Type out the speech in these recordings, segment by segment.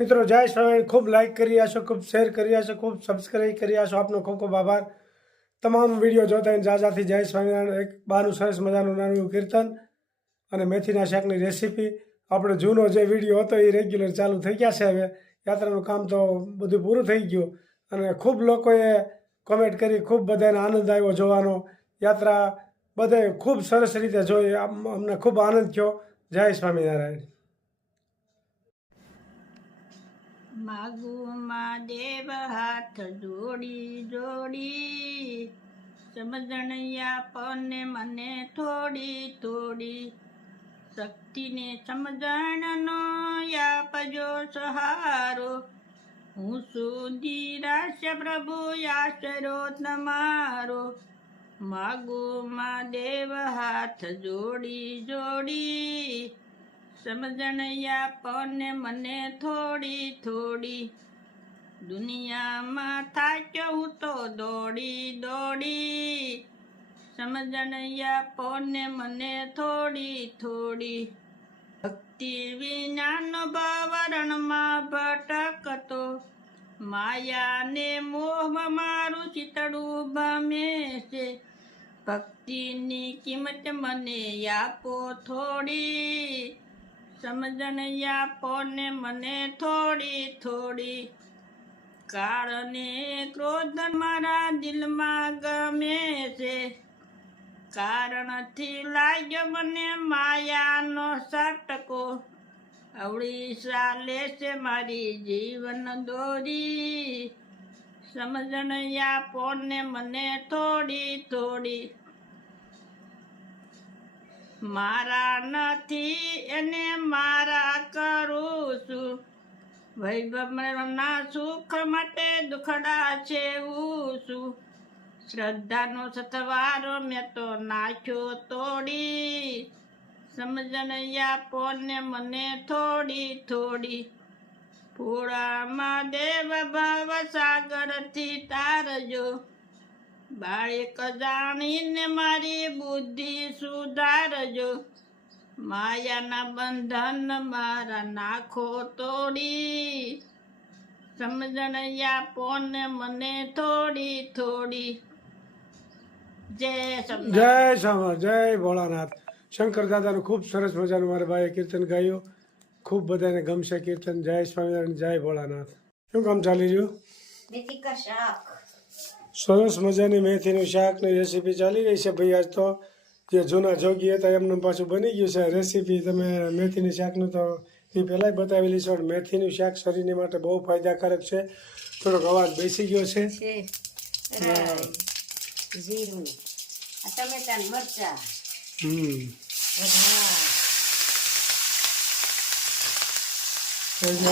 મિત્રો જય સ્વામી, ખૂબ લાઈક કરી રહ્યા છો, ખૂબ શેર કરી રહ્યા છો, ખૂબ સબસ્ક્રાઈબ કરી રહ્યા છો. આપનો ખૂબ ખૂબ આભાર. તમામ વિડીયો જોતા હોય જાજાથી જય સ્વામિનારાયણ. એક બાનું સરસ મજાનું નાનું કીર્તન અને મેથીના શાકની રેસીપી. આપણે જૂનો જે વિડીયો હતો એ રેગ્યુલર ચાલુ થઈ ગયા છે. હવે યાત્રાનું કામ તો બધું પૂરું થઈ ગયું અને ખૂબ લોકોએ કોમેન્ટ કરી, ખૂબ બધાને આનંદ આવ્યો જોવાનો. યાત્રા બધાએ ખૂબ સરસ રીતે જોઈ, અમને ખૂબ આનંદ થયો. જય સ્વામિનારાયણ. માગું માં દેવ હાથ જોડી જોડી, સમજણ આપને મને થોડી થોડી, શક્તિને સમજણનો આપજો સહારો. હું સુધી રાષ્ય પ્રભુ આશરો તમારો. માગું માં દેવ હાથ જોડી જોડી, સમજણ આપને મને થોડી થોડી, દુનિયામાં થાક્યો હું તો દોડી દોડી, સમજણ આપને મને થોડી થોડી. ભક્તિ વિનાનો ભવરણમાં ભટકતો, માયાને મોહ મારું ચિતડું ભમે છે. ભક્તિની કિંમત મને આપો થોડી, સમજણ આપોને મને થોડી થોડી. કાળને ક્રોધ મારા દિલમાં ગમે છે, કારણથી લાગ્યો મને માયાનો સટકો. અવળી ચાલે છે મારી જીવન દોરી, સમજણ આપોને મને થોડી થોડી. મારા નથી એને મારા કરું છું, વૈભવના સુખ માટે દુખડા છેવું છું. શ્રદ્ધાનો સથવારો મેં તો નાખ્યો તોડી, સમજણ આપોને મને થોડી થોડી. ભોળામાં દેવ ભવ સાગરથી તારજો, બાળક જાણીને મારી બુદ્ધિ સુધારજો. માયાના બંધન મારા નાખો તોડી, સમજણ આપોને મને થોડી થોડી. જય સ્વામિનારાયણ, જય ભોળાનાથ. શંકર દાદાનું ખૂબ સરસ મજાનું મારા ભાઈએ કીર્તન ગાયું. ખૂબ બધાને ગમશે કીર્તન. જય સ્વામિનારાયણ, જય ભોળાનાથ. શું કામ ચાલી રહ્યું? મેથી કા શાક. સરસ મજાની મેથીનું શાકની રેસીપી ચાલી રહી છે ભાઈ. આજ તો જે જૂના જોગી હતા એમને પાછું બની ગયું છે રેસીપી. તમે મેથીની શાકનું તો એ પહેલાંય બતાવેલી છે. મેથીનું શાક શરીર માટે બહુ ફાયદાકારક છે. થોડોક અવાજ બેસી ગયો છે. જીરું, ટમેટા, મરચા,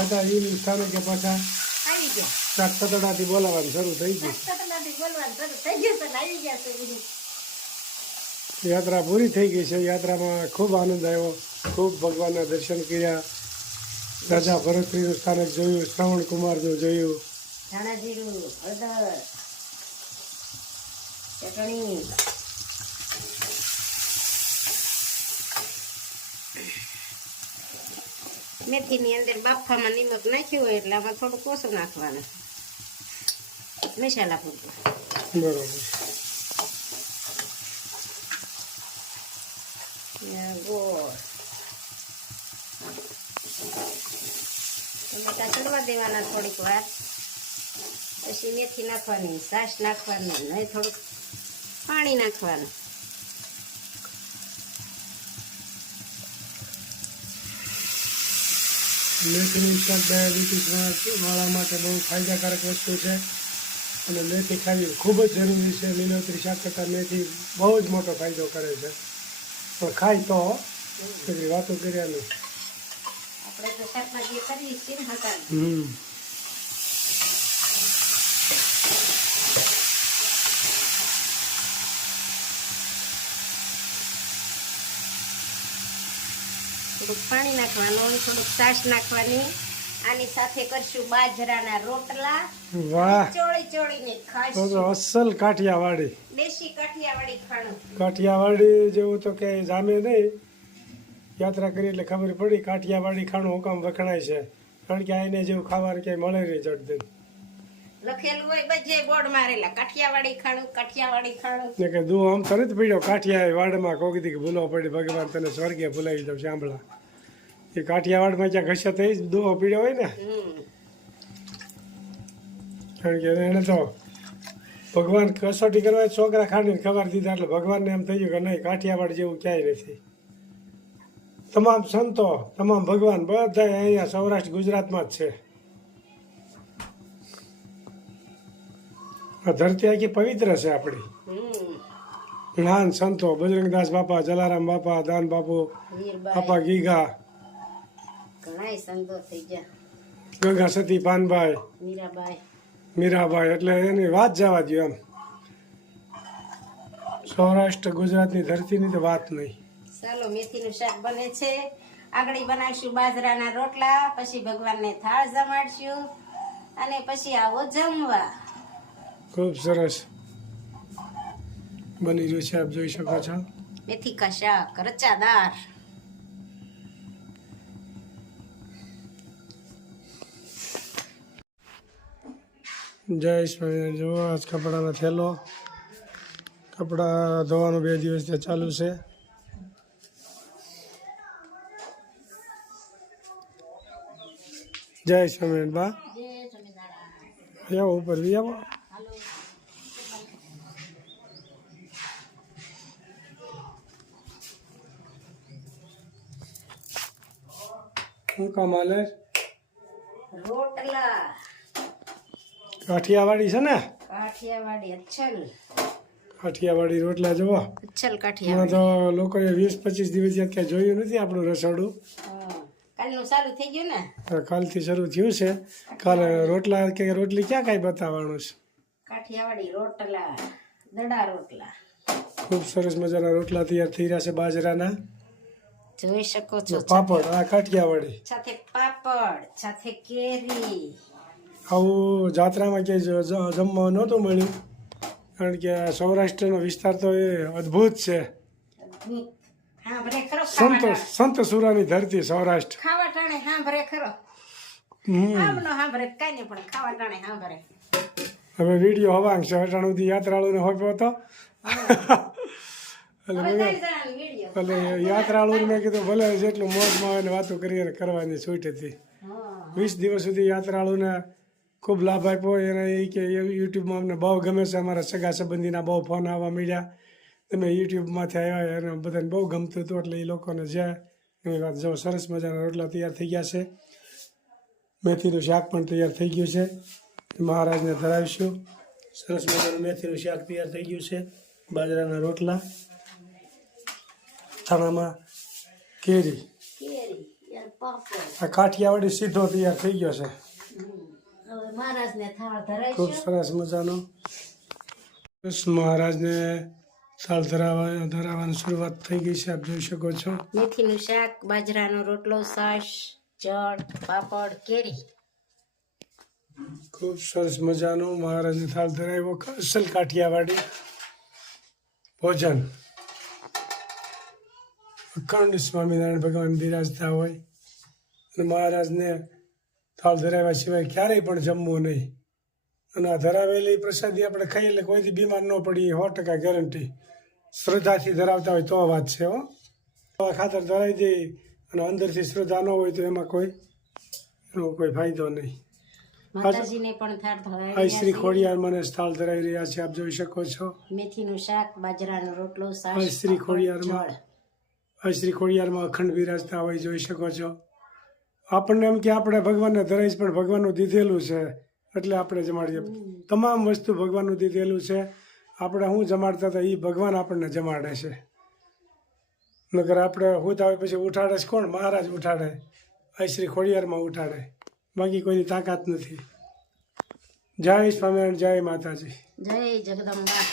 હતા એ સ્થાને કે પાછા આવી ગયા. શાક તતડાથી બોલાવવાનું શરૂ થઈ ગયું. યાત્રા પૂરી થઈ ગઈ છે. યાત્રામાં ખૂબ આનંદ આવ્યો, ખૂબ ભગવાનના દર્શન કર્યા. રાજા ભરતરીનું સ્થાનક જોયું, શ્રવણ કુમારનું જોયું. ધાણા જીરું, હળદર, ચટણી, મેથીની અંદર બાફામાં નિમક નાખ્યું હોય એટલે આમાં થોડું ઓછું નાખવાનું, મસાલા પૂરતું. બરોબર. ગોળ, ટમેટા ચડવા દેવાના થોડીક વાર, પછી મેથી નાખવાની, છાશ નાખવાની, નહીં થોડુંક પાણી નાખવાનું. મેથીનું શાક ડાયાબિટીસ વાળા માટે બહુ ફાયદાકારક વસ્તુ છે અને મેથી ખાવી ખૂબ જ જરૂરી છે. લીલોતરી શાક કરતાં મેથી બહુ જ મોટો ફાયદો કરે છે. પણ ખાય તો એટલી વાતો કર્યા નહીં. આપણે તો શાકભાજી કરીએ છીએ ને હતા. થોડુંક પાણી નાખવાનું, થોડુંક છાશ નાખવાની. આની સાથે કરશું બાજરાના રોટલા. વાહ, ચોળી ચોળીને ખાશું. તો અસલ કાઠિયાવાડી, દેશી કાઠિયાવાડી ખાણું. કાઠિયાવાડી જેવું તો કે જામે નહીં. યાત્રા કરી એટલે ખબર પડી કાઠિયાવાડી ખાણું હુકામ વખણાય છે. કારણ કે આ એને જેવું ખાવાનું ક્યાંય મળે નહીં જડદન. લખેલું હોય બધે બોર્ડ મારેલા કાઠિયાવાડી ખાણું કાઠિયાવાડી ખાણું. ને કે દુઃ આમ તો નથી પીડ્યો કાઠિયા વાડમાં કોક દી ભૂલો પડી ભગવાન તને સ્વર્ગે ભૂલાવી દઉં સાંભળા. એ કાઠિયાવાડમાં ક્યાં ઘસ્યા થઈ જ દુઃ પીડ્યો હોય ને. કારણ કે એને તો ભગવાન કસોટી કરવા છોકરા ખાંડીને ખબર દીધા એટલે ભગવાનને એમ થઈ ગયું કે નહીં કાઠિયાવાડ જેવું ક્યાંય નથી. તમામ સંતો તમામ ભગવાન બધા અહીંયા સૌરાષ્ટ્ર ગુજરાતમાં જ છે. આ ધરતી આખી પવિત્ર છે આપણી. મહાન સંતો બજરંગદાસ બાપા, જલારામ બાપા, દાન બાપુ, બાપા ગીગા, ઘણાય સંતો થઈ ગયા, ગંગા સતી પાનભાઈ, મીરાબાઈ, એટલે એની વાત જવા દો. એમ સૌરાષ્ટ્ર ગુજરાતની ધરતીની તો વાત નહીં. ચાલો મેથીનું શાક બને છે. આગળ બનાવીશું બાજરાના રોટલા, પછી ભગવાનને થાળ જમાડશું અને પછી આવો જમવા. ખૂબ સરસ બની રહ્યું છે, આપ જોઈ શકો છો. મેથી કા શાક રચાદાર. જય સ્વામિનારાયણ. જુઓ આજ કપડાનો થેલો, કપડાં ધોવાનું 2 દિવસથી ચાલુ છે. જય સ્વામિનારાયણ. બા આવો ઉપર બી આવો. શું કામ હાલે? રોટલા કાઠિયાવાડી છે ને? કાઠિયાવાડી અચ્છલ. કાઠિયાવાડી રોટલા જુઓ. અચ્છલ એમાં કાઠિયાવાડી. તો લોકોએ 20-25 દિવસ ક્યાંય જોયું નથી આપણું રસોડું. કાલનું ચાલુ થઈ ગયું ને? કાલથી શરૂ થયું છે. કાલે રોટલા કે રોટલી ક્યાં કાંઈ બતાવવાનું છે. કાઠિયાવાડી રોટલા, દડા રોટલા. ખૂબ સરસ મજાના રોટલા તૈયાર થઈ રહ્યા છે બાજરાના. જોઈ શકો છો. પાપડ આ કાઠિયાવાડી સાથે પાપડ, સાથે કેરી. આવું જાત્રામાં ક્યાંય જમવા નહોતું મળ્યું. કારણ કે આ સૌરાષ્ટ્રનો વિસ્તાર તો એ અદ્ભુત છે. અદ્ભુત. હા ભરે ખરો. સંત સુરાની ધરતી સૌરાષ્ટ્ર. ખાવા ટાણે હા ભરે ખરો. આમ નો હા ભરે કઈ નહીં, પણ ખાવા ટાણે હા ભરે. હવે વિડીયો હવાંગ છે અટાણું સુધી યાત્રાળુને હોપ્યો હતો. એટલે યાત્રાળુને મેં કીધું ભલે જેટલું મોજમાં આવે ને વાતો કરીને કરવાની છૂટ હતી. 20 દિવસ સુધી યાત્રાળુને ખૂબ લાભ આપ્યો. એને એ કે યુટ્યુબમાં અમને બહુ ગમે છે. અમારા સગા સંબંધીના બહુ ફોન આવવા મળ્યા, તમે યુટ્યુબમાંથી આવ્યા, એને બધાને બહુ ગમતું હતું. એટલે એ લોકોને જે એની વાત જો સરસ મજાના રોટલા તૈયાર થઈ ગયા છે. મેથીનું શાક પણ તૈયાર થઈ ગયું છે. મહારાજને ધરાવીશું. સરસ મજાનું મેથીનું શાક તૈયાર થઈ ગયું છે. બાજરાના રોટલા, થાણામાં કેરી, આ કાઠિયાવાડી સીધો તૈયાર થઈ ગયો છે. મહારાજને થાળ ખૂબ ધરાઈશું. સરસ મજાનો. મહારાજને થાળ ધરાવવાની શરૂઆત થઈ ગઈ છે, આપ જોઈ શકો છો. મેથીનું શાક, બાજરાનો રોટલો, છાશ, ચડ, પાપડ, કેરી. ખૂબ સરસ મજાનું મહારાજને થાળ ધરાવ્યો. અસલ કાઠિયાવાડી ભોજન. અખંડ સ્વામિનારાયણ ભગવાન બિરાજતા હોય અને મહારાજને થાળ ધરાવ્યા સિવાય ક્યારેય પણ જમવું નહીં. અને આ ધરાવેલી પ્રસાદી આપણે ખાઈએ એટલે કોઈથી બીમાર ન પડી, 100% ગેરંટી. શ્રદ્ધાથી ધરાવતા હોય તો વાત છે. ખાતર ધરાવી દે અને અંદરથી શ્રદ્ધા ન હોય તો એમાં એનો કોઈ ફાયદો નહીં. માતાજીને પણ થાળ આ શ્રી ધરાવી. ખોડિયાર મને સ્થાળ ધરાવી રહ્યા છે, આપ જોઈ શકો છો. મેથીનું શાક, બાજરાનો રોટલો, આ છાશ, શ્રી પાપડ, ખોડિયારમાં ચડ. આ શ્રી ખોડિયારમાં અખંડ બિરાજતા હોય, જોઈ શકો છો. આપણને એમ કે આપણે ભગવાનને ધરાઈશ, પણ ભગવાનનું દીધેલું છે એટલે આપણે જમાડીએ. તમામ વસ્તુ ભગવાનનું દીધેલું છે. આપણે શું જમાડતા હતા એ ભગવાન આપણને જમાડે છે. નકર આપણે હોતા હોય પછી ઉઠાડે છે કોણ? મહારાજ ઉઠાડે. આ શ્રી ખોડિયારમાં ઉઠાડે, બાકી કોઈની તાકાત નથી. જય સ્વામિનારાયણ, જય માતાજી, જય જગદંબા.